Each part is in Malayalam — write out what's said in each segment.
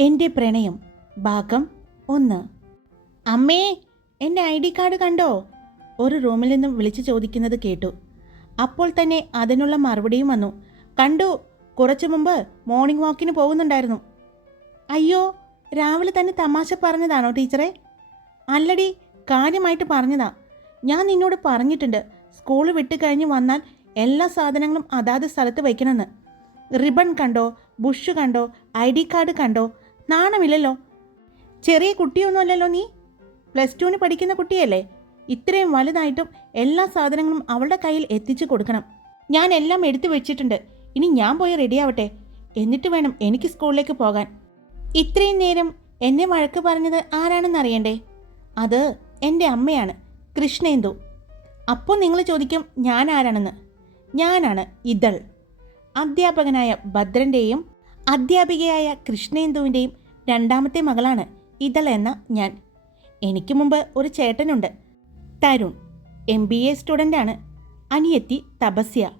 എന്റെ പ്രണയം. ഭാഗം ഒന്ന്. അമ്മേ എന്റെ ഐ ഡി കാർഡ് കണ്ടോ? ഒരു റൂമിൽ നിന്നും വിളിച്ചു ചോദിക്കുന്നത് കേട്ടു. അപ്പോൾ തന്നെ അതിനുള്ള മറുപടിയും വന്നു. കണ്ടു കുറച്ചു മുമ്പ് മോർണിംഗ് വാക്കിന് പോകുന്നുണ്ടായിരുന്നു. അയ്യോ രാവിലെ തന്നെ തമാശ പറഞ്ഞതാണോ ടീച്ചറെ? അല്ലടി കാര്യമായിട്ട് പറഞ്ഞതാ. ഞാൻ നിന്നോട് പറഞ്ഞിട്ടുണ്ട് സ്കൂൾ വിട്ട് കഴിഞ്ഞ് വന്നാൽ എല്ലാ സാധനങ്ങളും അതാത് സ്ഥലത്ത് വയ്ക്കണമെന്ന്. റിബൺ കണ്ടോ ബുഷ് കണ്ടോ ഐ ഡി കാർഡ് കണ്ടോ നാണമില്ലല്ലോ. ചെറിയ കുട്ടിയൊന്നുമല്ലല്ലോ നീ. പ്ലസ് ടുവിന് പഠിക്കുന്ന കുട്ടിയല്ലേ. ഇത്രയും വലുതായിട്ടും എല്ലാ സാധനങ്ങളും അവളുടെ കയ്യിൽ എത്തിച്ചു കൊടുക്കണം. ഞാൻ എല്ലാം എടുത്തു വെച്ചിട്ടുണ്ട്. ഇനി ഞാൻ പോയി റെഡിയാവട്ടെ എന്നിട്ട് വേണം എനിക്ക് സ്കൂളിലേക്ക് പോകാൻ. ഇത്രയും നേരം എന്നെ വഴക്ക് പറഞ്ഞത് ആരാണെന്ന് അറിയണ്ടേ? അത് എന്റെ അമ്മയാണ് കൃഷ്ണേന്ദു. അപ്പോൾ നിങ്ങൾ ചോദിക്കും ഞാൻ ആരാണെന്ന്? ഞാനാണ് ഇതൾ. അധ്യാപകനായ ഭദ്രന്റെയും അധ്യാപികയായ കൃഷ്ണേന്ദുവിന്റെയും രണ്ടാമത്തെ മകളാണ് ഇതൾ എന്ന ഞാൻ. എനിക്ക് മുമ്പ് ഒരു ചേട്ടനുണ്ട്. തരുൺ എം ബി എ സ്റ്റുഡന്റാണ് അനിയത്തി തപസ്യ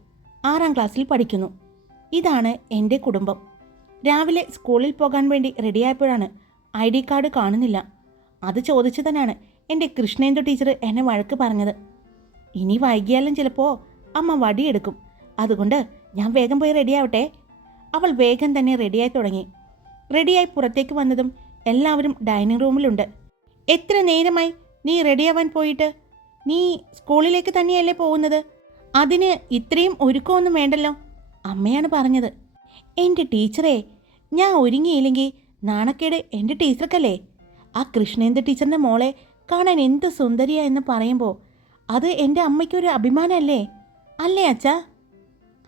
ആറാം ക്ലാസ്സിൽ പഠിക്കുന്നു. ഇതാണ് എന്റെ കുടുംബം. രാവിലെ സ്കൂളിൽ പോകാൻ വേണ്ടി റെഡിയായപ്പോഴാണ് ഐ ഡി കാർഡ് കാണുന്നില്ല. അത് ചോദിച്ചു തന്നെയാണ് എന്റെ കൃഷ്ണേന്ദു ടീച്ചർ എന്നെ വഴക്ക് പറഞ്ഞത്. ഇനി വൈകിയാലും ചിലപ്പോൾ അമ്മ വടിയെടുക്കും. അതുകൊണ്ട് ഞാൻ വേഗം പോയി റെഡിയാവട്ടെ. അവൾ വേഗം തന്നെ റെഡിയായി തുടങ്ങി. റെഡിയായി പുറത്തേക്ക് വന്നതും എല്ലാവരും ഡൈനിങ് റൂമിലുണ്ട്. എത്ര നേരമായി നീ റെഡിയാവാൻ പോയിട്ട്? നീ സ്കൂളിലേക്ക് തന്നെയല്ലേ പോകുന്നത്? അതിന് ഇത്രയും ഒരുക്കമൊന്നും വേണ്ടല്ലോ അമ്മയാണ് പറഞ്ഞത്. എന്റെ ടീച്ചറേ ഞാൻ ഒരുങ്ങിയില്ലെങ്കിൽ നാണക്കേട് എന്റെ ടീച്ചർക്കല്ലേ? ആ കൃഷ്ണേന്ദ്ര ടീച്ചറിന്റെ മോളെ കാണാൻ എന്ത് സുന്ദരിയാ എന്ന് പറയുമ്പോൾ അത് എന്റെ അമ്മയ്ക്കൊരു അഭിമാനമല്ലേ അല്ലേ അച്ഛാ?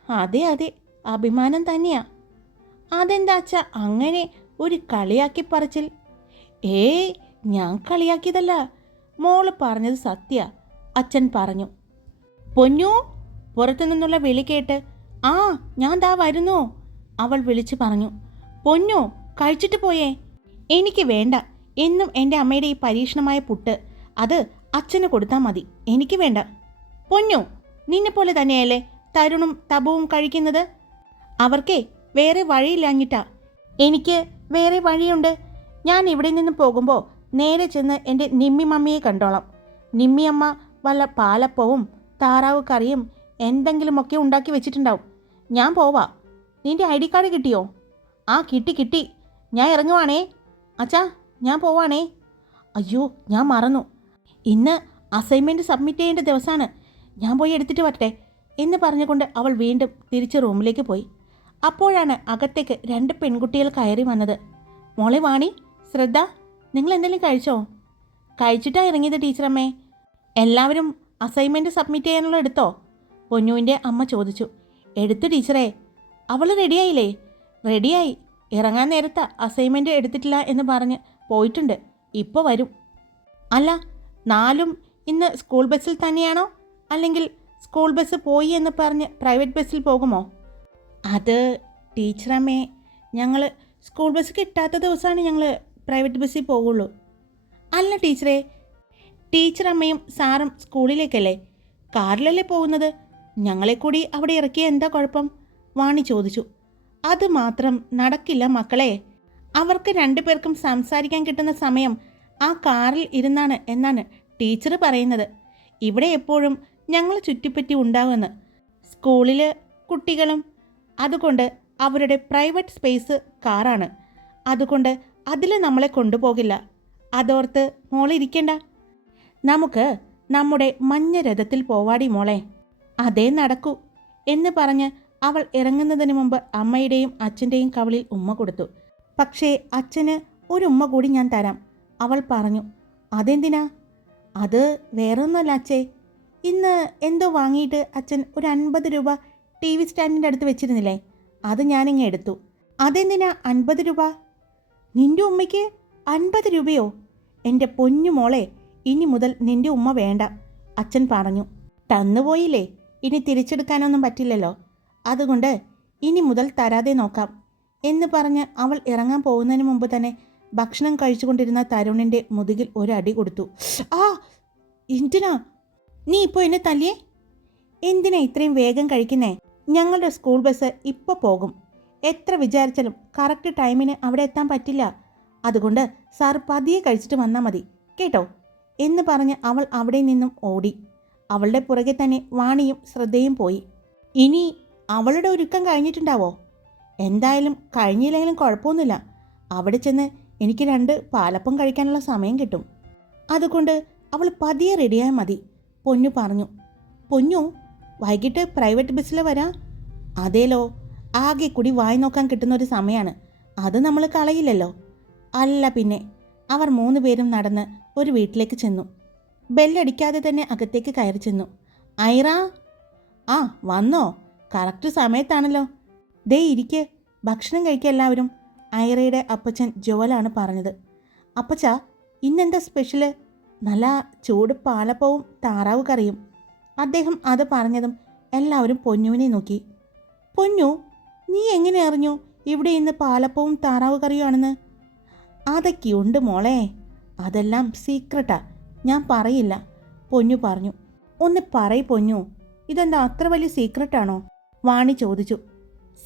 അതെ അതെ അഭിമാനം തന്നെയാ. അതെന്താ അച്ഛാ അങ്ങനെ ഒരു കളിയാക്കി പറച്ചിൽ. ഏയ് ഞാൻ കളിയാക്കിയതല്ല. മോൾ പറഞ്ഞത് സത്യ അച്ഛൻ പറഞ്ഞു. പൊന്നു പുറത്തു നിന്നുള്ള വിളി കേട്ട് ആ ഞാൻ ദാ വരുന്നു. അവൾ വിളിച്ചു പറഞ്ഞു. പൊന്നു കഴിച്ചിട്ട് പോയേ. എനിക്ക് വേണ്ട. എന്നും എന്റെ അമ്മയുടെ ഈ പരീക്ഷണമായ പുട്ട് അത് അച്ഛന് കൊടുത്താൽ മതി. എനിക്ക് വേണ്ട. പൊന്നു നിന്നെ പോലെ തന്നെയല്ലേ തരുണും തപവും കഴിക്കുന്നത്? അവർക്കേ വേറെ വഴിയില്ലാഞ്ഞിട്ടാ. എനിക്ക് വേറെ വഴിയുണ്ട്. ഞാൻ ഇവിടെ നിന്ന് പോകുമ്പോൾ നേരെ ചെന്ന് എന്റെ നിമ്മി മമ്മിയെ കണ്ടോളാം. നിമ്മിയമ്മ വല്ല പാലപ്പവും താറാവ് കറിയും എന്തെങ്കിലുമൊക്കെ ഉണ്ടാക്കി വെച്ചിട്ടുണ്ടാവും. ഞാൻ പോവാ. നിന്റെ ഐ ഡി കാർഡ് കിട്ടിയോ? ആ കിട്ടി കിട്ടി. ഞാൻ ഇറങ്ങുവാണേ. അച്ഛാ ഞാൻ പോവാണേ. അയ്യോ ഞാൻ മറന്നു. ഇന്ന് അസൈൻമെന്റ് സബ്മിറ്റ് ചെയ്യേണ്ട ദിവസമാണ് ഞാൻ പോയി എടുത്തിട്ട് വരട്ടെ എന്ന് പറഞ്ഞുകൊണ്ട് അവൾ വീണ്ടും തിരിച്ച് റൂമിലേക്ക് പോയി. അപ്പോഴാണ് അകത്തേക്ക് രണ്ട് പെൺകുട്ടികൾ കയറി വന്നത്. മോളെ വാണി ശ്രദ്ധ നിങ്ങൾ എന്തെങ്കിലും കഴിച്ചോ? കഴിച്ചിട്ടാ ഇറങ്ങിയത് ടീച്ചറമ്മേ. എല്ലാവരും അസൈൻമെന്റ് സബ്മിറ്റ് ചെയ്യാനുള്ള എടുത്തോ? പൊന്നുവിന്റെ അമ്മ ചോദിച്ചു. എടുത്തു ടീച്ചറേ അവൾ റെഡിയായില്ലേ? റെഡിയായി. ഇറങ്ങാൻ നേരത്താ അസൈൻമെന്റ് എടുത്തിട്ടില്ല എന്ന് പറഞ്ഞ് പോയിട്ടുണ്ട്. ഇപ്പോൾ വരും. അല്ല നാലും ഇന്ന് സ്കൂൾ ബസ്സിൽ തന്നെയാണോ? അല്ലെങ്കിൽ സ്കൂൾ ബസ് പോയി എന്ന് പറഞ്ഞ് പ്രൈവറ്റ് ബസ്സിൽ പോകുമോ? അത് ടീച്ചറമ്മേ ഞങ്ങൾ സ്കൂൾ ബസ് കിട്ടാത്ത ദിവസമാണ് ഞങ്ങൾ പ്രൈവറ്റ് ബസ്സിൽ പോകുള്ളൂ അല്ല ടീച്ചറേ ടീച്ചറമ്മയും സാറും സ്കൂളിലേക്കല്ലേ? കാറിലല്ലേ പോകുന്നത്? ഞങ്ങളെ കൂടി അവിടെ ഇറക്കിയ എന്താ കുഴപ്പം? വാണി ചോദിച്ചു. അത് മാത്രം നടക്കില്ല മക്കളെ. അവർക്ക് രണ്ടുപേർക്കും സംസാരിക്കാൻ കിട്ടുന്ന സമയം ആ കാറിൽ ഇരുന്നാണ് എന്നാണ് ടീച്ചർ പറയുന്നത്. ഇവിടെ എപ്പോഴും ഞങ്ങൾ ചുറ്റിപ്പറ്റി ഉണ്ടാകുമെന്ന് സ്കൂളിൽ കുട്ടികളും അതുകൊണ്ട് അവരുടെ പ്രൈവറ്റ് സ്പേസ് കാറാണ്. അതുകൊണ്ട് അതിൽ നമ്മളെ കൊണ്ടുപോകില്ല. അതോർത്ത് മോളിരിക്കണ്ട നമുക്ക് നമ്മുടെ മഞ്ഞ രഥത്തിൽ പോവാടി മോളെ. അതേ നടക്കൂ എന്ന് പറഞ്ഞ് അവൾ ഇറങ്ങുന്നതിന് മുമ്പ് അമ്മയുടെയും അച്ഛന്റെയും കവളിൽ ഉമ്മ കൊടുത്തു. പക്ഷേ അച്ഛന് ഒരു ഉമ്മ കൂടി ഞാൻ തരാം. അവൾ പറഞ്ഞു അതെന്തിനാ? അത് വേറൊന്നുമല്ല അച്ഛേ. ഇന്ന് എന്തോ വാങ്ങിയിട്ട് അച്ഛൻ ഒരു അൻപത് രൂപ ടി വി സ്റ്റാൻഡിന്റെ അടുത്ത് വെച്ചിരുന്നില്ലേ? അത് ഞാനിങ്ങ് എടുത്തു. അതെന്തിനാ അൻപത് രൂപ? നിന്റെ ഉമ്മയ്ക്ക് അൻപത് രൂപയോ? എന്റെ പൊന്നു മോളെ ഇനി മുതൽ നിന്റെ ഉമ്മ വേണ്ട അച്ഛൻ പറഞ്ഞു. തന്നുപോയില്ലേ ഇനി തിരിച്ചെടുക്കാനൊന്നും പറ്റില്ലല്ലോ. അതുകൊണ്ട് ഇനി മുതൽ തരാതെ നോക്കാം എന്ന് പറഞ്ഞ് അവൾ ഇറങ്ങാൻ പോകുന്നതിന് മുമ്പ് തന്നെ ഭക്ഷണം കഴിച്ചുകൊണ്ടിരുന്ന തരുണിന്റെ മുതുകിൽ അടി കൊടുത്തു. ആ എന്തിനാ? നീ ഇപ്പോൾ എന്നെ തല്ലിയേ? എന്തിനാ ഇത്രയും വേഗം കഴിക്കുന്നേ? ഞങ്ങളുടെ സ്കൂൾ ബസ് ഇപ്പോൾ പോകും. എത്ര വിചാരിച്ചാലും കറക്റ്റ് ടൈമിന് അവിടെ എത്താൻ പറ്റില്ല. അതുകൊണ്ട് സാർ പതിയെ കഴിച്ചിട്ട് വന്നാൽ മതി. കേട്ടോ? എന്ന് പറഞ്ഞ് അവൾ അവിടെ നിന്നും ഓടി. അവളുടെ പുറകെ തന്നെ വാണിയും ശ്രദ്ധയും പോയി. ഇനി അവളുടെ ഒരുക്കം കഴിഞ്ഞിട്ടുണ്ടാവോ? എന്തായാലും കഴിഞ്ഞില്ലെങ്കിലും കുഴപ്പമൊന്നുമില്ല. അവിടെ ചെന്ന് എനിക്ക് രണ്ട് പാലപ്പം കഴിക്കാനുള്ള സമയം കിട്ടും. അതുകൊണ്ട് അവൾ പതിയെ റെഡിയായാൽ മതി. പൊന്നു പറഞ്ഞു. പൊന്നു വൈകിട്ട് പ്രൈവറ്റ് ബസ്സിൽ വരാം. അതേലോ ആകെ കൂടി വായി നോക്കാൻ കിട്ടുന്ന ഒരു സമയമാണ് അത് നമ്മൾ കളയില്ലല്ലോ. അല്ല പിന്നെ അവർ മൂന്ന് പേരും നടന്ന് ഒരു വീട്ടിലേക്ക് ചെന്നു. ബെല്ലടിക്കാതെ തന്നെ അകത്തേക്ക് കയറി ചെന്നു. ഐറ? ആ വന്നോ. കറക്റ്റ് സമയത്താണല്ലോ. ദേ ഇരിക്ക്. ഭക്ഷണം കഴിക്കുക എല്ലാവരും. ഐറയുടെ അപ്പച്ചൻ ജോലാണ് പറഞ്ഞത്. അപ്പച്ച ഇന്നെന്താ സ്പെഷ്യൽ നല്ല ചൂട് പാലപ്പവും താറാവ് കറിയും. അദ്ദേഹം അത് പറഞ്ഞതും എല്ലാവരും പൊന്നുവിനെ നോക്കി. പൊന്നു നീ എങ്ങനെ അറിഞ്ഞു? ഇവിടെ ഇന്ന് പാലപ്പവും താറാവ് കറിയുമാണെന്ന്. അതൊക്കെയുണ്ട് മോളെ. അതെല്ലാം സീക്രട്ടാ ഞാൻ പറയില്ല പൊന്നു പറഞ്ഞു. ഒന്ന് പറയ് പൊന്നു. ഇതെന്താ അത്ര വലിയ സീക്രട്ടാണോ വാണി ചോദിച്ചു.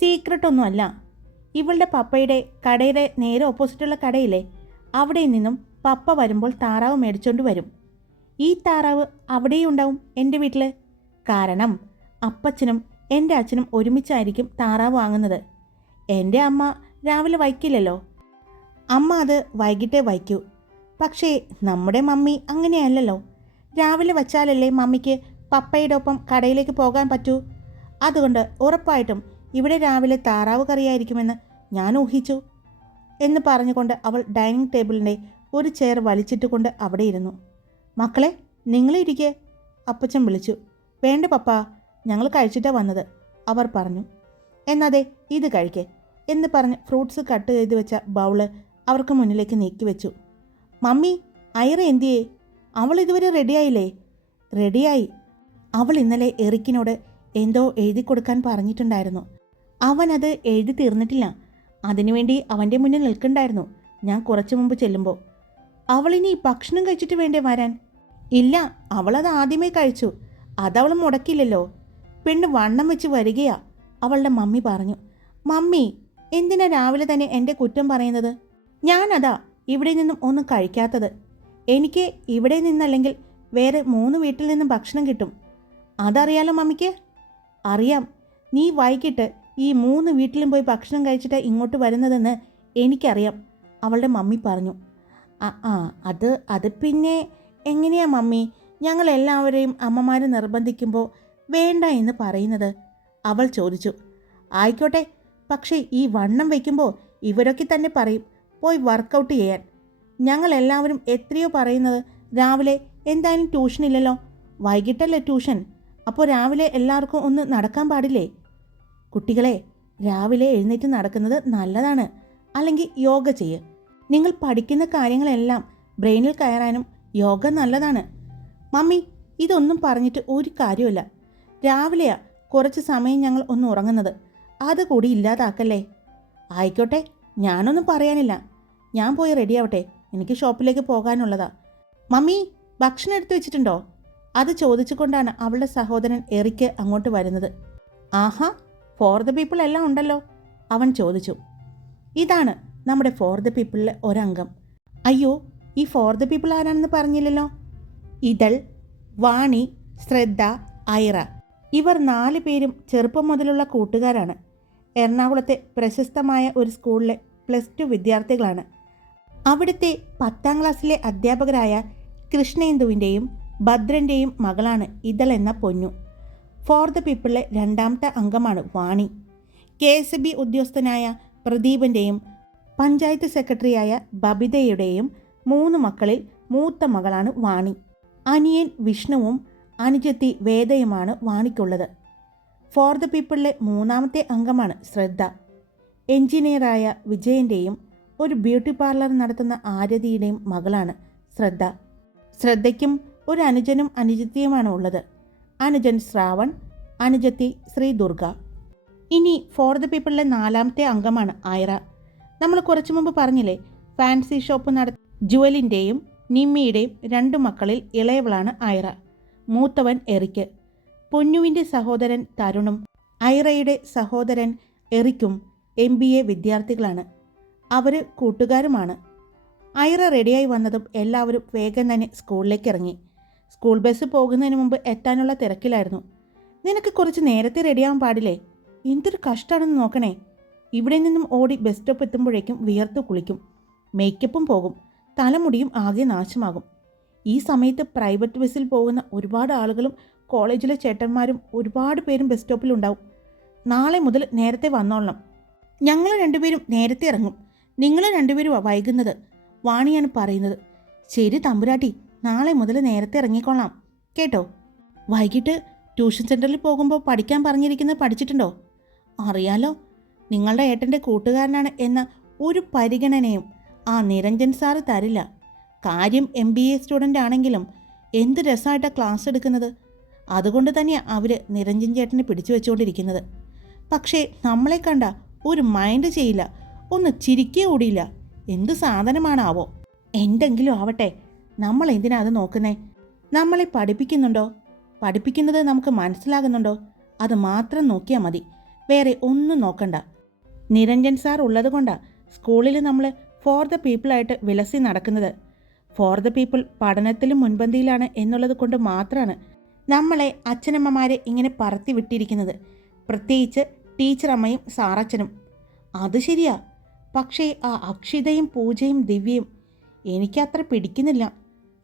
സീക്രട്ടൊന്നുമല്ല ഇവളുടെ പപ്പയുടെ കടയുടെ നേരെ ഓപ്പോസിറ്റുള്ള കടയില്ലേ? അവിടെ നിന്നും പപ്പ വരുമ്പോൾ താറാവ് മേടിച്ചോണ്ട് വരും. ഈ താറാവ് അവിടെയുണ്ടാവും എന്റെ വീട്ടിൽ കാരണം അപ്പച്ചനും എന്റെ അച്ഛനും ഒരുമിച്ചായിരിക്കും താറാവ് വാങ്ങുന്നത്. എന്റെ അമ്മ രാവിലെ വയ്ക്കില്ലല്ലോ അമ്മ അത് വൈകിട്ടേ വൈക്കൂ. പക്ഷേ നമ്മുടെ മമ്മി അങ്ങനെയല്ലല്ലോ. രാവിലെ വച്ചാലല്ലേ മമ്മിക്ക് പപ്പയുടെ ഒപ്പം കടയിലേക്ക് പോകാൻ പറ്റൂ. അതുകൊണ്ട് ഉറപ്പായിട്ടും ഇവിടെ രാവിലെ താറാവ് കറിയായിരിക്കുമെന്ന് ഞാൻ ഊഹിച്ചു. എന്ന് പറഞ്ഞുകൊണ്ട് അവൾ ഡൈനിങ് ടേബിളിന്റെ ഒരു ചെയർ വലിച്ചിട്ടുകൊണ്ട് അവിടെ ഇരുന്നു. മക്കളെ നിങ്ങളിരിക്കെ അപ്പച്ചൻ വിളിച്ചു. വേണ്ട പപ്പ ഞങ്ങൾ കഴിച്ചിട്ടാണ് വന്നത് അവർ പറഞ്ഞു. എന്നതെ ഇത് കഴിക്കേ എന്ന് പറഞ്ഞ് ഫ്രൂട്ട്സ് കട്ട് ചെയ്ത് വെച്ച ബൗൾ അവർക്ക് മുന്നിലേക്ക് നീക്കി വെച്ചു. മമ്മി ഐറ എന്തിയേ? അവൾ ഇതുവരെ റെഡിയായില്ലേ? റെഡിയായി. അവൾ ഇന്നലെ എറിക്കിനോട് എന്തോ എഴുതി കൊടുക്കാൻ പറഞ്ഞിട്ടുണ്ടായിരുന്നു. അവൻ അത് എഴുതി തീർന്നിട്ടില്ല. അതിനുവേണ്ടി അവന്റെ മുന്നിൽ നിൽക്കണ്ടായിരുന്നു. ഞാൻ കുറച്ചു മുമ്പ് ചെല്ലുമ്പോൾ അവളിനി ഭക്ഷണം കഴിച്ചിട്ട് വേണ്ടേ വരാൻ? ഇല്ല അവളത് ആദ്യമേ കഴിച്ചു. അതവൾ മുടക്കില്ലല്ലോ. പെണ്ണ് വണ്ണം വെച്ച് വരികയാ അവളുടെ മമ്മി പറഞ്ഞു. മമ്മി എന്തിനാ രാവിലെ തന്നെ എന്റെ കുറ്റം പറയുന്നത്? ഞാനതാ ഇവിടെ നിന്നും ഒന്നും കഴിക്കാത്തത്. എനിക്ക് ഇവിടെ നിന്നല്ലെങ്കിൽ വേറെ മൂന്ന് വീട്ടിൽ നിന്നും ഭക്ഷണം കിട്ടും. അതറിയാലോ മമ്മിക്ക്? അറിയാം. നീ വൈകിട്ട് ഈ മൂന്ന് വീട്ടിലും പോയി ഭക്ഷണം കഴിച്ചിട്ട് ഇങ്ങോട്ട് വരുന്നതെന്ന് എനിക്കറിയാം അവളുടെ മമ്മി പറഞ്ഞു. ആ അത് അത് പിന്നെ എങ്ങനെയാ മമ്മി? ഞങ്ങൾ എല്ലാവരെയും അമ്മമാരെ നിർബന്ധിക്കുമ്പോൾ വേണ്ട എന്ന് പറയുന്നത്? അവൾ ചോദിച്ചു. ആയിക്കോട്ടെ പക്ഷേ ഈ വണ്ണം വയ്ക്കുമ്പോൾ ഇവരൊക്കെ തന്നെ പറയും പോയി വർക്കൗട്ട് ചെയ്യാൻ. ഞങ്ങൾ എല്ലാവരും എത്രയോ പറയുന്നത് രാവിലെ എന്തായാലും ട്യൂഷനില്ലല്ലോ വൈകിട്ടല്ലേ ട്യൂഷൻ അപ്പോൾ രാവിലെ എല്ലാവർക്കും ഒന്ന് നടക്കാൻ പാടില്ലേ? കുട്ടികളെ രാവിലെ എഴുന്നേറ്റ് നടക്കുന്നത് നല്ലതാണ്. അല്ലെങ്കിൽ യോഗ ചെയ്യുക നിങ്ങൾ പഠിക്കുന്ന കാര്യങ്ങളെല്ലാം ബ്രെയിനിൽ കയറാനും യോഗ നല്ലതാണ്. മമ്മി ഇതൊന്നും പറഞ്ഞിട്ട് ഒരു കാര്യമില്ല രാവിലെയാ കുറച്ച് സമയം ഞങ്ങൾ ഒന്ന് ഉറങ്ങുന്നത്. അത് കൂടി ഇല്ലാതാക്കല്ലേ? ആയിക്കോട്ടെ ഞാനൊന്നും പറയാനില്ല. ഞാൻ പോയി റെഡിയാവട്ടെ എനിക്ക് ഷോപ്പിലേക്ക് പോകാനുള്ളതാ. മമ്മി ഭക്ഷണം എടുത്തു വെച്ചിട്ടുണ്ടോ? അത് ചോദിച്ചുകൊണ്ടാണ് അവളുടെ സഹോദരൻ എറിക്ക് അങ്ങോട്ട് വരുന്നത്. ആഹാ ഫോർ ദ പീപ്പിൾ എല്ലാം ഉണ്ടല്ലോ അവൻ ചോദിച്ചു. ഇതാണ് നമ്മുടെ ഫോർ ദ പീപ്പിളിലെ ഒരംഗം. അയ്യോ ഈ ഫോർ ദ പീപ്പിൾ ആരാണെന്ന് പറഞ്ഞില്ലല്ലോ? ഇതൾ വാണി ശ്രദ്ധ ഐറ. ഇവർ നാല് പേരും ചെറുപ്പം മുതലുള്ള കൂട്ടുകാരാണ്. എറണാകുളത്തെ പ്രശസ്തമായ ഒരു സ്കൂളിലെ പ്ലസ് ടു വിദ്യാർത്ഥികളാണ്. അവിടുത്തെ പത്താം ക്ലാസ്സിലെ അധ്യാപകരായ കൃഷ്ണേന്ദുവിന്റെയും ഭദ്രന്റെയും മകളാണ് ഇതൾ എന്ന പൊന്നു. ഫോർ ദ പീപ്പിളിലെ രണ്ടാമത്തെ അംഗമാണ് വാണി. കെ എസ് ബി ഉദ്യോഗസ്ഥനായ പ്രദീപിന്റെയും പഞ്ചായത്ത് സെക്രട്ടറിയായ ബബിതയുടെയും മൂന്ന് മക്കളിൽ മൂത്ത മകളാണ് വാണി. അനിയൻ വിഷ്ണുവും അനുജത്തി വേദയുമാണ് വാണിക്കുള്ളത്. ഫോർ ദ പീപ്പിളിലെ മൂന്നാമത്തെ അംഗമാണ് ശ്രദ്ധ. എഞ്ചിനീയറായ വിജയന്റെയും ഒരു ബ്യൂട്ടി പാർലർ നടത്തുന്ന ആരതിയുടെയും മകളാണ് ശ്രദ്ധ. ശ്രദ്ധയ്ക്കും ഒരു അനുജനും അനുജത്തിയുമാണ് ഉള്ളത്. അനുജൻ ശ്രാവൺ അനുജത്തി ശ്രീ ദുർഗ ഇനി ഫോർ ദ പീപ്പിളിലെ നാലാമത്തെ അംഗമാണ് ആയിറ. നമ്മൾ കുറച്ചു മുമ്പ് പറഞ്ഞില്ലേ ഫാൻസി ഷോപ്പ് നട ജുവലിന്റെയും നിമ്മിയുടെയും രണ്ടു മക്കളിൽ ഇളയവളാണ് ഐറ. മൂത്തവൻ എറിക്ക്. പൊന്നുവിന്റെ സഹോദരൻ തരുണും ഐറയുടെ സഹോദരൻ എറിക്കും എം ബി എ വിദ്യാർത്ഥികളാണ്. അവർ കൂട്ടുകാരുമാണ്. ഐറ റെഡിയായി വന്നതും എല്ലാവരും വേഗം തന്നെ സ്കൂളിലേക്ക് ഇറങ്ങി. സ്കൂൾ ബസ് പോകുന്നതിന് മുമ്പ് എത്താനുള്ള തിരക്കിലായിരുന്നു. നിനക്ക് കുറച്ച് നേരത്തെ റെഡിയാവാൻ പാടില്ലേ? എന്തൊരു കഷ്ടമാണെന്ന് നോക്കണേ. ഇവിടെ നിന്നും ഓടി ബസ് സ്റ്റോപ്പ് എത്തുമ്പോഴേക്കും വിയർത്ത് കുളിക്കും. മേക്കപ്പും പോകും. തലമുടിയും ആകെ നാശമാകും. ഈ സമയത്ത് പ്രൈവറ്റ് ബസ്സിൽ പോകുന്ന ഒരുപാട് ആളുകളും കോളേജിലെ ചേട്ടന്മാരും ഒരുപാട് പേരും ബസ് സ്റ്റോപ്പിൽ ഉണ്ടാവും. നാളെ മുതൽ നേരത്തെ വന്നോളണം. ഞങ്ങൾ രണ്ടുപേരും നേരത്തെ ഇറങ്ങും. നിങ്ങൾ രണ്ടുപേരും വൈകുന്നത് വാണിയാണ് പറയുന്നത്. ശരി തമ്പുരാട്ടി നാളെ മുതൽ നേരത്തെ ഇറങ്ങിക്കൊള്ളാം കേട്ടോ? വൈകിട്ട് ട്യൂഷൻ സെന്ററിൽ പോകുമ്പോൾ പഠിക്കാൻ പറഞ്ഞിരിക്കുന്നത് പഠിച്ചിട്ടുണ്ടോ? അറിയാലോ നിങ്ങളുടെ ഏട്ടന്റെ കൂട്ടുകാരനാണ് എന്ന ഒരു പരിഗണനയും ആ നിരഞ്ജൻ സാറ് തരില്ല. കാര്യം എം ബി എ സ്റ്റുഡന്റ് ആണെങ്കിലും എന്ത് രസമായിട്ടാണ് ക്ലാസ് എടുക്കുന്നത്? അതുകൊണ്ട് തന്നെയാണ് അവർ നിരഞ്ജൻ ചേട്ടനെ പിടിച്ചു വെച്ചുകൊണ്ടിരിക്കുന്നത്. പക്ഷേ നമ്മളെ കണ്ട ഒരു മൈൻഡ് ചെയ്യില്ല. ഒന്ന് ചിരിക്കേ കൂടിയില്ല എന്ത് സാധനമാണാവോ? എന്തെങ്കിലും ആവട്ടെ. നമ്മൾ എന്തിനാ അത് നോക്കുന്നേ? നമ്മളെ പഠിപ്പിക്കുന്നുണ്ടോ? പഠിപ്പിക്കുന്നത് നമുക്ക് മനസ്സിലാകുന്നുണ്ടോ? അത് മാത്രം നോക്കിയാൽ മതി. വേറെ ഒന്നും നോക്കണ്ട. നിരഞ്ജൻ സാർ ഉള്ളത് കൊണ്ടാണ് സ്കൂളിൽ നമ്മൾ ഫോർ ദ പീപ്പിളായിട്ട് വിലസി നടക്കുന്നത്. ഫോർ ദ പീപ്പിൾ പഠനത്തിലും മുൻപന്തിയിലാണ് എന്നുള്ളത് കൊണ്ട് മാത്രമാണ് നമ്മളെ അച്ഛനമ്മമാരെ ഇങ്ങനെ പറത്തി വിട്ടിരിക്കുന്നത്. പ്രത്യേകിച്ച് ടീച്ചറമ്മയും സാറച്ചനും അത് ശരിയാ. പക്ഷേ ആ അക്ഷിതയും പൂജയും ദിവ്യയും എനിക്കത്ര പിടിക്കുന്നില്ല.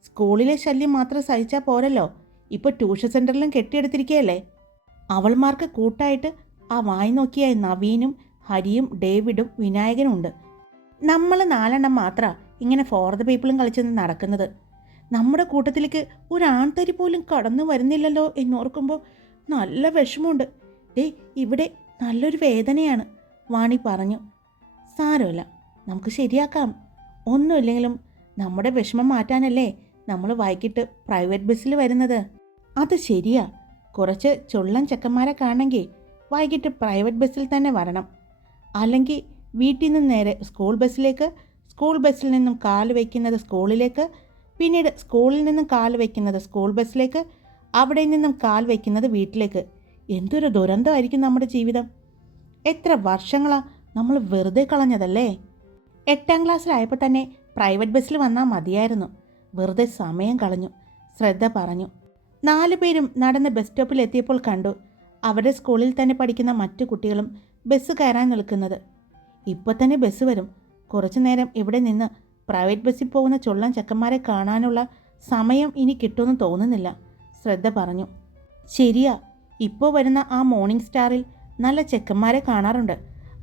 സ്കൂളിലെ ശല്യം മാത്രം സഹിച്ചാൽ പോരല്ലോ. ഇപ്പോൾ ട്യൂഷൻ സെന്ററിലും കെട്ടിയെടുത്തിരിക്കുകയല്ലേ അവൾമാർക്ക് കൂട്ടായിട്ട് ആ വായി നോക്കിയ നവീനും ഹരിയും ഡേവിഡും വിനായകനും ഉണ്ട് നമ്മൾ നാലെണ്ണം മാത്രമാണ് ഇങ്ങനെ ഫോർ ദ പീപ്പിളും കളിച്ചെന്ന് നടക്കുന്നത്. നമ്മുടെ കൂട്ടത്തിലേക്ക് ഒരു ആൺതരി പോലും കടന്നു വരുന്നില്ലല്ലോ എന്നോർക്കുമ്പോൾ നല്ല വിഷമമുണ്ട്. ഡേ ഇവിടെ നല്ലൊരു വേദനയാണ് വാണി പറഞ്ഞു. സാരമില്ല നമുക്ക് ശരിയാക്കാം. ഒന്നുമില്ലെങ്കിലും നമ്മുടെ വിഷമം മാറ്റാനല്ലേ നമ്മൾ വൈകിട്ട് പ്രൈവറ്റ് ബസ്സിൽ വരുന്നത്? അത് ശരിയാ. കുറച്ച് ചുള്ളൻ ചെക്കന്മാരെ കാണണമെങ്കിൽ വൈകിട്ട് പ്രൈവറ്റ് ബസ്സിൽ തന്നെ വരണം. അല്ലെങ്കിൽ വീട്ടിൽ നിന്ന് നേരെ സ്കൂൾ ബസ്സിലേക്ക് സ്കൂൾ ബസ്സിൽ നിന്നും കാൽ വയ്ക്കുന്നത് സ്കൂളിലേക്ക് പിന്നീട് സ്കൂളിൽ നിന്നും കാൽ വയ്ക്കുന്നത് സ്കൂൾ ബസ്സിലേക്ക് അവിടെ നിന്നും കാൽ വയ്ക്കുന്നത് വീട്ടിലേക്ക്. എന്തൊരു ദുരന്തമായിരിക്കും നമ്മുടെ ജീവിതം. എത്ര വർഷങ്ങളാണ് നമ്മൾ വെറുതെ കളഞ്ഞതല്ലേ? എട്ടാം ക്ലാസ്സിലായപ്പോൾ തന്നെ പ്രൈവറ്റ് ബസ്സിൽ വന്നാൽ മതിയായിരുന്നു. വെറുതെ സമയം കളഞ്ഞു. ശ്രദ്ധ പറഞ്ഞു. നാലു പേരും നടന്ന് ബസ് സ്റ്റോപ്പിൽ എത്തിയപ്പോൾ കണ്ടു. അവരുടെ സ്കൂളിൽ തന്നെ പഠിക്കുന്ന മറ്റു കുട്ടികളും ബസ് കയറാൻ നിൽക്കുന്നത്. ഇപ്പോൾ തന്നെ ബസ് വരും. കുറച്ചു നേരം ഇവിടെ നിന്ന് പ്രൈവറ്റ് ബസ്സിൽ പോകുന്ന ചുള്ളൻ ചെക്കന്മാരെ കാണാനുള്ള സമയം ഇനി കിട്ടുമെന്ന് തോന്നുന്നില്ല. ശ്രദ്ധ പറഞ്ഞു. ശരിയാ ഇപ്പോൾ വരുന്ന ആ മോർണിംഗ് സ്റ്റാറിൽ നല്ല ചെക്കന്മാരെ കാണാറുണ്ട്.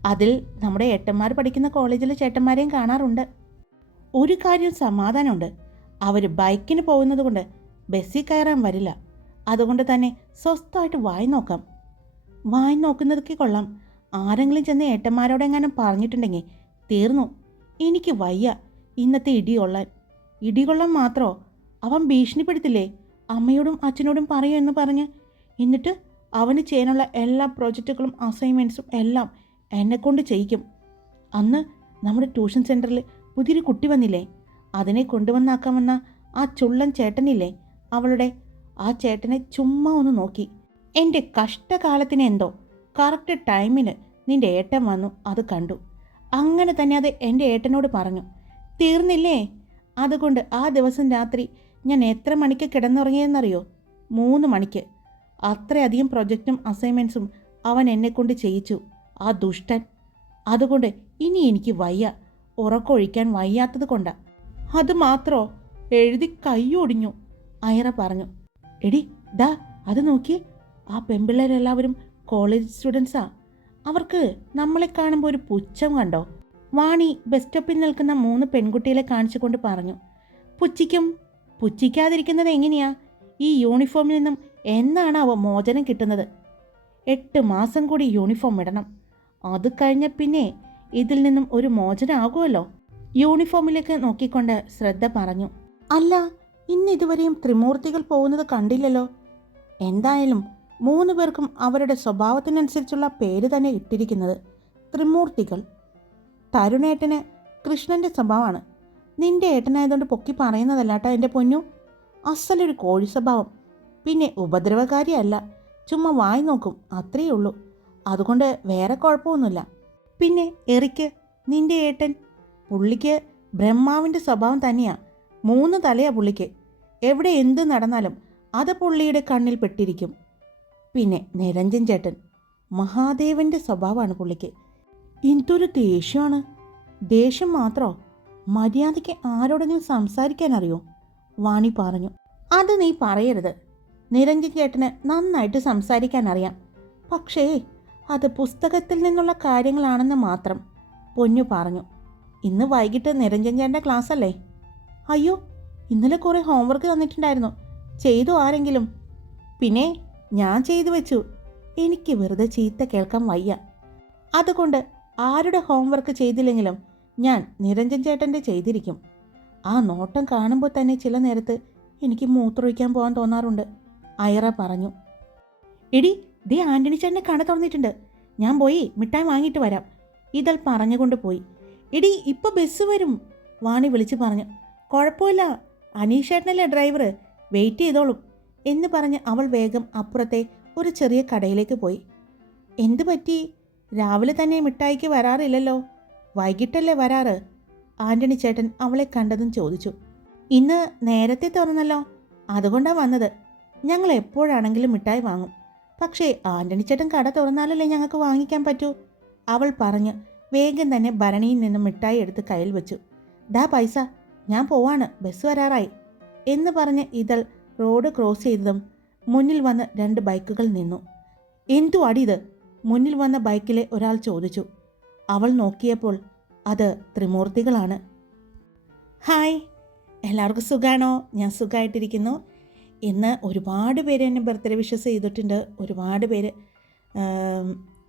അതിൽ നമ്മുടെ ഏട്ടന്മാർ പഠിക്കുന്ന കോളേജിലെ ചേട്ടന്മാരെയും കാണാറുണ്ട്. ഒരു കാര്യം സമാധാനമുണ്ട്. അവർ ബൈക്കിന് പോകുന്നതുകൊണ്ട് ബസ്സിൽ കയറാൻ വരില്ല. അതുകൊണ്ട് തന്നെ സ്വസ്ഥമായിട്ട് വായി നോക്കാം. വായി നോക്കുന്നതൊക്കെ കൊള്ളാം. ആരെങ്കിലും ചെന്ന് ഏട്ടന്മാരോടെങ്ങാനും പറഞ്ഞിട്ടുണ്ടെങ്കിൽ തീർന്നു. എനിക്ക് വയ്യ. ഇന്നത്തെ ഇടികൊള്ളാൻ. ഇടികൊള്ളാൻ മാത്രമോ അവൻ ഭീഷണിപ്പെടുത്തില്ലേ? അമ്മയോടും അച്ഛനോടും പറയൂ എന്ന് പറഞ്ഞ്. എന്നിട്ട് അവന് ചെയ്യാനുള്ള എല്ലാ പ്രോജക്റ്റുകളും അസൈൻമെന്റ്സും എല്ലാം എന്നെക്കൊണ്ട് ചെയ്യിക്കും. അന്ന് നമ്മുടെ ട്യൂഷൻ സെന്ററിൽ പുതിയൊരു കുട്ടി വന്നില്ലേ? അതിനെ കൊണ്ടുവന്നാക്കാമെന്ന ആ ചുള്ളൻ ചേട്ടനില്ലേ? അവളുടെ ആ ചേട്ടനെ ചുമ്മാ ഒന്ന് നോക്കി. എന്റെ കഷ്ടകാലത്തിന് എന്തോ? കറക്റ്റ് ടൈമിന് നിന്റെ ഏട്ടൻ വന്നു അത് കണ്ടു. അങ്ങനെ തന്നെ അത് എന്റെ ഏട്ടനോട് പറഞ്ഞു. തീർന്നില്ലേ? അതുകൊണ്ട് ആ ദിവസം രാത്രി ഞാൻ എത്ര മണിക്ക് കിടന്നുറങ്ങിയെന്നറിയോ? മൂന്ന് മണിക്ക്. അത്രയധികം പ്രൊജക്റ്റും അസൈൻമെന്റ്സും അവൻ എന്നെക്കൊണ്ട് ചെയ്യിച്ചു. ആ ദുഷ്ടൻ. അതുകൊണ്ട് ഇനി എനിക്ക് വയ്യ. ഉറക്കൊഴിക്കാൻ വയ്യാത്തത് കൊണ്ടാ. അത് മാത്രോ? എഴുതി കൈയൊടിഞ്ഞു അയറ പറഞ്ഞു. എടി ദാ അത് നോക്കി ആ പെമ്പിള്ളേരെല്ലാവരും കോളേജ് സ്റ്റുഡൻസാ അവർക്ക് നമ്മളെ കാണുമ്പോൾ ഒരു പുച്ഛം കണ്ടോ? വാണി ബസ് സ്റ്റോപ്പിൽ നിൽക്കുന്ന മൂന്ന് പെൺകുട്ടികളെ കാണിച്ചുകൊണ്ട് പറഞ്ഞു പുച്ഛിക്കും പുച്ഛിക്കാതിരിക്കുന്നത് എങ്ങനെയാ? ഈ യൂണിഫോമിൽ നിന്നും എന്നാണ് അവ മോചനം കിട്ടുന്നത്? എട്ട് മാസം കൂടി യൂണിഫോം ഇടണം. അത് കഴിഞ്ഞ പിന്നെ ഇതിൽ നിന്നും ഒരു മോചനം ആകുമല്ലോ? യൂണിഫോമിലേക്ക് നോക്കിക്കൊണ്ട് ശ്രദ്ധ പറഞ്ഞു അല്ല ഇന്നിതുവരെയും ത്രിമൂർത്തികൾ പോകുന്നത് കണ്ടില്ലല്ലോ. എന്തായാലും മൂന്ന് പേർക്കും അവരുടെ സ്വഭാവത്തിനനുസരിച്ചുള്ള പേര് തന്നെ ഇട്ടിരിക്കുന്നത് ത്രിമൂർത്തികൾ. തരുണേട്ടന് കൃഷ്ണന്റെ സ്വഭാവമാണ്. നിന്റെ ഏട്ടനായതുകൊണ്ട് പൊക്കി പറയുന്നതല്ലാട്ടോ എന്റെ പൊന്നു. അസലൊരു കോഴി സ്വഭാവം. പിന്നെ ഉപദ്രവകാരിയല്ല. ചുമ്മാ വായി നോക്കും അത്രയേ ഉള്ളൂ. അതുകൊണ്ട് വേറെ കുഴപ്പമൊന്നുമില്ല. പിന്നെ എറിക്ക് നിന്റെ ഏട്ടൻ. പുള്ളിക്ക് ബ്രഹ്മാവിന്റെ സ്വഭാവം തന്നെയാണ് മൂന്ന് തലയാ പുള്ളിക്ക്. എവിടെ എന്ത് നടന്നാലും അത് പുള്ളിയുടെ കണ്ണിൽ പെട്ടിരിക്കും. പിന്നെ നിരഞ്ജൻ ചേട്ടൻ മഹാദേവന്റെ സ്വഭാവമാണ് പുള്ളിക്ക്. എന്തൊരു ദേഷ്യമാണ്. ദേഷ്യം മാത്രോ? മര്യാദയ്ക്ക് ആരോടെങ്കിലും സംസാരിക്കാൻ അറിയോ വാണി പറഞ്ഞു. അത് നീ പറയരുത്. നിരഞ്ജൻ ചേട്ടന് നന്നായിട്ട് സംസാരിക്കാൻ അറിയാം പക്ഷേ അത് പുസ്തകത്തിൽ നിന്നുള്ള കാര്യങ്ങളാണെന്ന് മാത്രം പൊന്നു പറഞ്ഞു. ഇന്ന് വൈകിട്ട് നിരഞ്ജൻ ചേട്ടന്റെ ക്ലാസ് അല്ലേ അയ്യോ ഇന്നലെ കുറേ ഹോംവർക്ക് തന്നിട്ടുണ്ടായിരുന്നു. ചെയ്തു ആരെങ്കിലും? പിന്നെ ഞാൻ ചെയ്തു വെച്ചു. എനിക്ക് വെറുതെ ചീത്ത കേൾക്കാൻ വയ്യ. അതുകൊണ്ട് ആരുടെ ഹോംവർക്ക് ചെയ്തില്ലെങ്കിലും ഞാൻ നിരഞ്ജൻ ചേട്ടന്റെ ചെയ്തിരിക്കും. ആ നോട്ടം കാണുമ്പോൾ തന്നെ ചില നേരത്ത് എനിക്ക് മൂത്രമൊഴിക്കാൻ പോകാൻ തോന്നാറുണ്ട്. അയറ പറഞ്ഞു. എടി ദേ ആന്റണി ചേട്ടനെ കട തുറന്നിട്ടുണ്ട്. ഞാൻ പോയി മിഠായി വാങ്ങിയിട്ട് വരാം. ഇതൽ പറഞ്ഞുകൊണ്ട് പോയി. എടി ഇപ്പോൾ ബസ് വരും. വാണി വിളിച്ചു പറഞ്ഞു. കുഴപ്പമില്ല. അനീഷേട്ടനല്ലേ ഡ്രൈവർ വെയിറ്റ് ചെയ്തോളും. എന്ന് പറഞ്ഞ് അവൾ വേഗം അപ്പുറത്തെ ഒരു ചെറിയ കടയിലേക്ക് പോയി. എന്തു പറ്റി? രാവിലെ തന്നെ മിഠായിക്ക് വരാറില്ലല്ലോ? വൈകിട്ടല്ലേ വരാറ്? ആന്റണി ചേട്ടൻ അവളെ കണ്ടതും ചോദിച്ചു. ഇന്ന് നേരത്തെ തുറന്നല്ലോ. അതുകൊണ്ടാണ് വന്നത്. ഞങ്ങൾ എപ്പോഴാണെങ്കിലും മിഠായി വാങ്ങും. പക്ഷേ ആന്റണി ചേട്ടൻ കട തുറന്നാലല്ലേ ഞങ്ങൾക്ക് വാങ്ങിക്കാൻ പറ്റൂ? അവൾ പറഞ്ഞ് വേഗം തന്നെ ഭരണിയിൽ നിന്ന് മിഠായി എടുത്ത് കയ്യിൽ വെച്ചു. ദാ പൈസ. ഞാൻ പോവാണ്. ബസ് വരാറായി. എന്ന് പറഞ്ഞ് ഇതൾ റോഡ് ക്രോസ് ചെയ്തതും മുന്നിൽ വന്ന് രണ്ട് ബൈക്കുകൾ നിന്നു. എന്തു അടിയത്? മുന്നിൽ വന്ന ബൈക്കിലെ ഒരാൾ ചോദിച്ചു. അവൾ നോക്കിയപ്പോൾ അത് ത്രിമൂർത്തികളാണ്. ഹായ് എല്ലാവർക്കും സുഖാണോ? ഞാൻ സുഖമായിട്ടിരിക്കുന്നു ഇന്ന് ഒരുപാട് പേര് എന്നെ ബർത്ത്ഡേ വിഷസ് ചെയ്തിട്ടുണ്ട്. ഒരുപാട് പേര്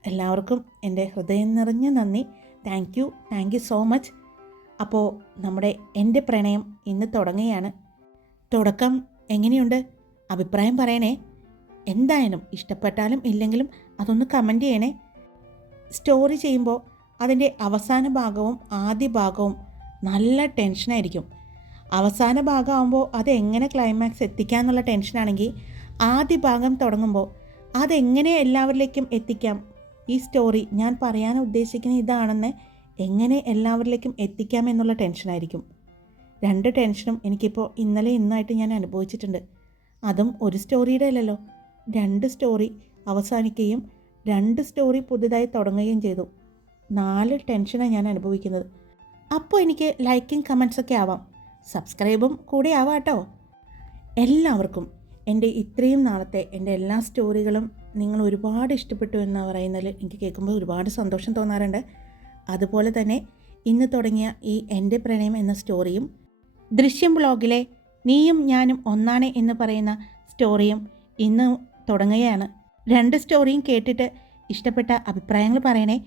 എല്ലാവർക്കും എന്റെ ഹൃദയം നിറഞ്ഞ നന്ദി. Thank you thank you so much. അപ്പോൾ നമ്മുടെ എന്റെ പ്രണയം ഇന്ന് തുടങ്ങുകയാണ്. തുടക്കം എങ്ങനെയുണ്ട്? അഭിപ്രായം പറയണേ. എന്തായാലും ഇഷ്ടപ്പെട്ടാലും ഇല്ലെങ്കിലും അതൊന്ന് കമന്റ് ചെയ്യണേ. സ്റ്റോറി ചെയ്യുമ്പോൾ അതിന്റെ അവസാന ഭാഗവും ആദ്യ ഭാഗവും നല്ല ടെൻഷനായിരിക്കും. അവസാന ഭാഗമാകുമ്പോൾ അതെങ്ങനെ ക്ലൈമാക്സ് എത്തിക്കാമെന്നുള്ള ടെൻഷനാണെങ്കിൽ ആദ്യ ഭാഗം തുടങ്ങുമ്പോൾ അതെങ്ങനെ എല്ലാവരിലേക്കും എത്തിക്കാം? ഈ സ്റ്റോറി ഞാൻ പറയാൻ ഉദ്ദേശിക്കുന്ന ഇതാണെന്ന് എങ്ങനെ എല്ലാവരിലേക്കും എത്തിക്കാം എന്നുള്ള ടെൻഷനായിരിക്കും. രണ്ട് ടെൻഷനും എനിക്കിപ്പോൾ ഇന്നലെ ഇന്നായിട്ട് ഞാൻ അനുഭവിച്ചിട്ടുണ്ട്. അതും ഒരു സ്റ്റോറിയുടെ അല്ലല്ലോ. രണ്ട് സ്റ്റോറി അവസാനിക്കുകയും രണ്ട് സ്റ്റോറി പുതുതായി തുടങ്ങുകയും ചെയ്തു. നാല് ടെൻഷനാണ് ഞാൻ അനുഭവിക്കുന്നത്. അപ്പോൾ എനിക്ക് ലൈക്കും കമൻസൊക്കെ ആവാം. സബ്സ്ക്രൈബും കൂടെ ആവാം കേട്ടോ എല്ലാവർക്കും എന്റെ ഇത്രയും നാളത്തെ എന്റെ എല്ലാ സ്റ്റോറികളും നിങ്ങൾ ഒരുപാട് ഇഷ്ടപ്പെട്ടു എന്ന് പറയുന്നതിൽ എനിക്ക് കേൾക്കുമ്പോൾ ഒരുപാട് സന്തോഷം തോന്നാറുണ്ട്. അതുപോലെ തന്നെ ഇന്ന് തുടങ്ങിയ ഈ എന്റെ പ്രണയം എന്ന സ്റ്റോറിയും ദൃശ്യം ബ്ലോഗിലെ നീയും ഞാനും ഒന്നാണ് എന്ന് പറയുന്ന സ്റ്റോറിയും ഇന്ന് തുടങ്ങുകയാണ്. രണ്ട് സ്റ്റോറിയും കേട്ടിട്ട് ഇഷ്ടപ്പെട്ട അഭിപ്രായങ്ങൾ പറയണേ.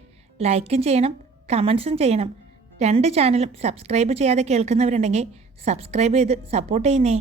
ലൈക്കും ചെയ്യണം കമൻസും ചെയ്യണം. രണ്ട് ചാനലും സബ്സ്ക്രൈബ് ചെയ്യാതെ കേൾക്കുന്നവരുണ്ടെങ്കിൽ സബ്സ്ക്രൈബ് ചെയ്ത് സപ്പോർട്ട് ചെയ്യുന്നേ.